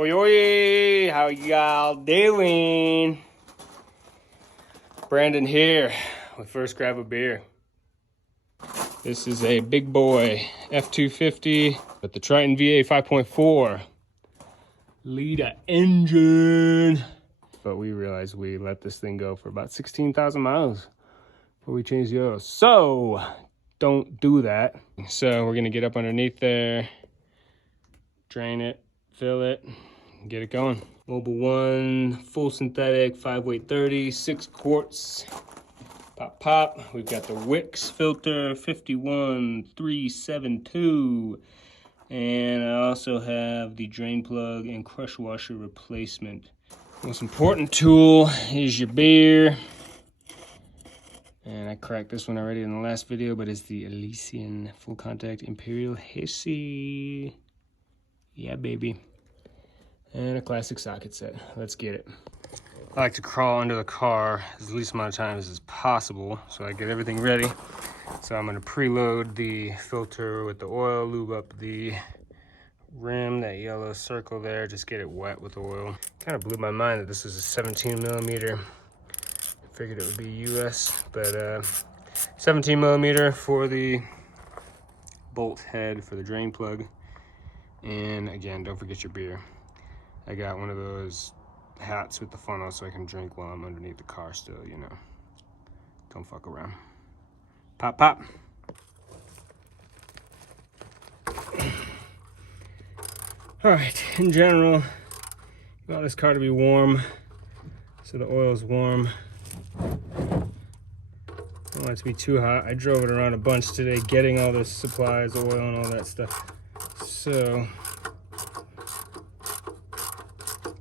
Oi, oi, how y'all doing? Brandon here with First Grab a Beer. This is a big boy F250 with the Triton V8 5.4 liter engine. But we realized we let this thing go for about 16,000 miles before we changed the oil. So don't do that. So we're gonna get up underneath there, drain it, fill it, get it going. Mobile 1, full synthetic, 5-weight 30, 6 quarts. Pop, pop. We've got the Wix filter 51372. And I also have the drain plug and crush washer replacement. Most important tool is your beer. And I cracked this one already in the last video, but it's the Elysian Full Contact Imperial Hesse. Yeah, baby. And a classic socket set. Let's get it. I like to crawl under the car as least amount of times as possible so I get everything ready. So I'm gonna preload the filter with the oil, lube up the rim, that yellow circle there, just get it wet with oil. Kind of blew my mind that this is a 17 millimeter. I figured it would be US, but 17 millimeter for the bolt head for the drain plug. And again, don't forget your beer. I got one of those hats with the funnel so I can drink while I'm underneath the car still, you know. Don't fuck around. Pop, pop. All right, in general, you want this car to be warm, so the oil is warm. Don't want it to be too hot. I drove it around a bunch today getting all the supplies, oil and all that stuff. So,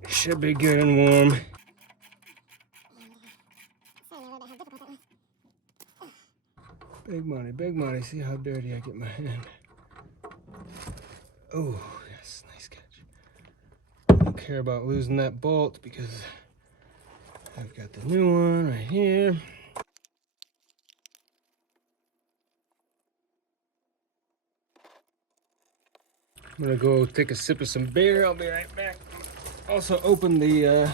it should be good and warm. Big money. See how dirty I get my hand. Oh, yes, nice catch. I don't care about losing that bolt because I've got the new one right here. I'm gonna go take a sip of some beer. I'll be right back. Also open the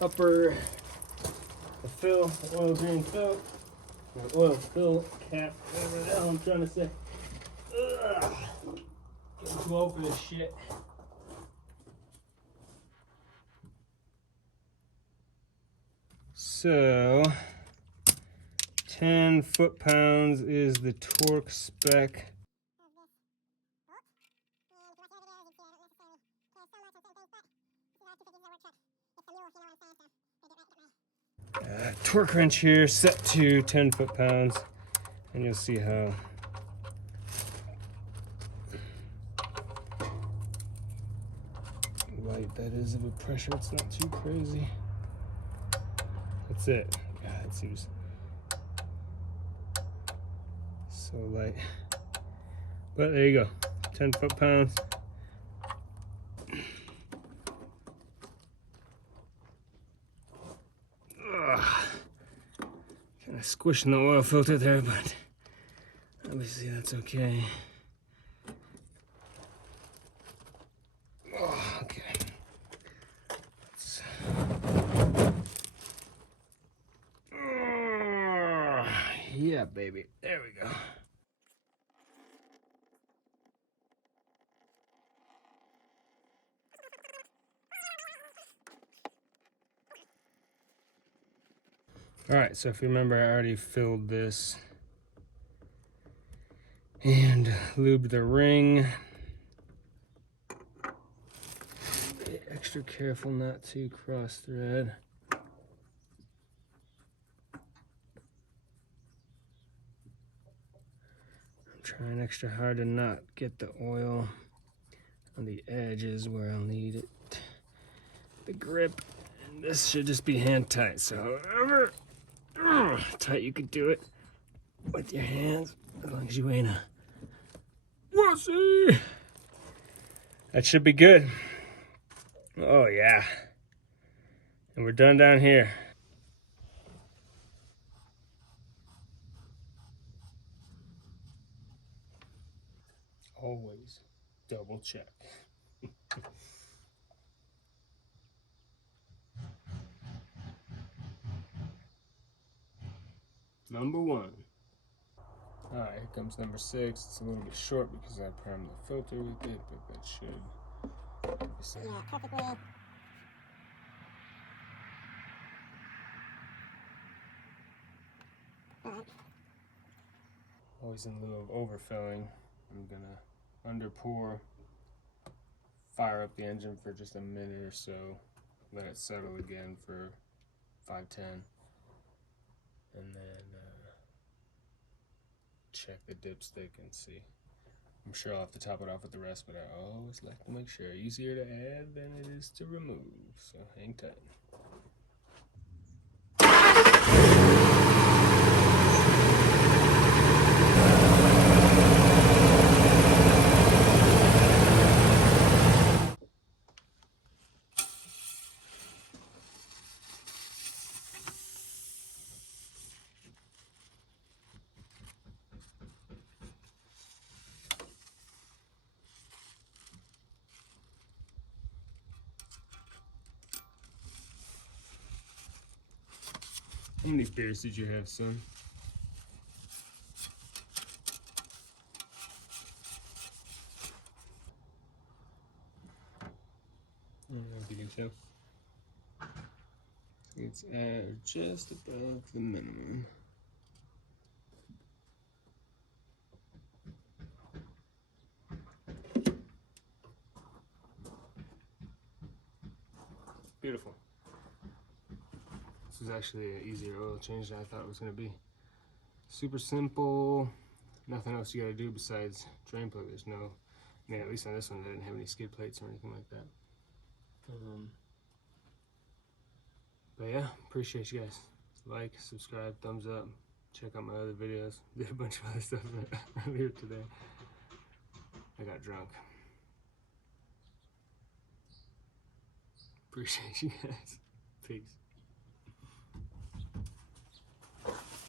upper fill, the oil drain fill, or oil fill cap, whatever the hell I'm trying to say. Ugh. Getting too old for this shit. So, 10 foot-pounds is the torque spec. Torque wrench here set to 10 foot-pounds, and you'll see how light that is of a pressure. It's not too crazy. That's it. God, it seems so light. But there you go, 10 foot-pounds. Kind of squishing the oil filter there, but obviously that's okay. Oh, okay. Yeah, baby. There we go. All right, so if you remember, I already filled this and lubed the ring. Be extra careful not to cross thread. I'm trying extra hard to not get the oil on the edges where I'll need it. The grip, and this should just be hand tight, so however tight you could do it with your hands, as long as you ain't a wussy. That should be good. Oh yeah. And we're done down here. Always double check. Number 1. Alright, here comes number 6. It's a little bit short because I primed the filter with it, but that should be perfectly. Always in lieu of overfilling, I'm gonna under pour, fire up the engine for just a minute or so, let it settle again for 5-10, and then check the dipstick and see. I'm sure I'll have to top it off with the rest, but I always like to make sure. Easier to add than it is to remove, so hang tight. How many beers did you have, son? I don't know if you can tell. It's at just above the minimum. Beautiful. This is actually an easier oil change than I thought it was going to be. Super simple. Nothing else you got to do besides drain plug. There's no, at least on this one, I didn't have any skid plates or anything like that. But yeah, appreciate you guys. Like, subscribe, thumbs up. Check out my other videos. Did a bunch of other stuff earlier today. I got drunk. Appreciate you guys. Peace.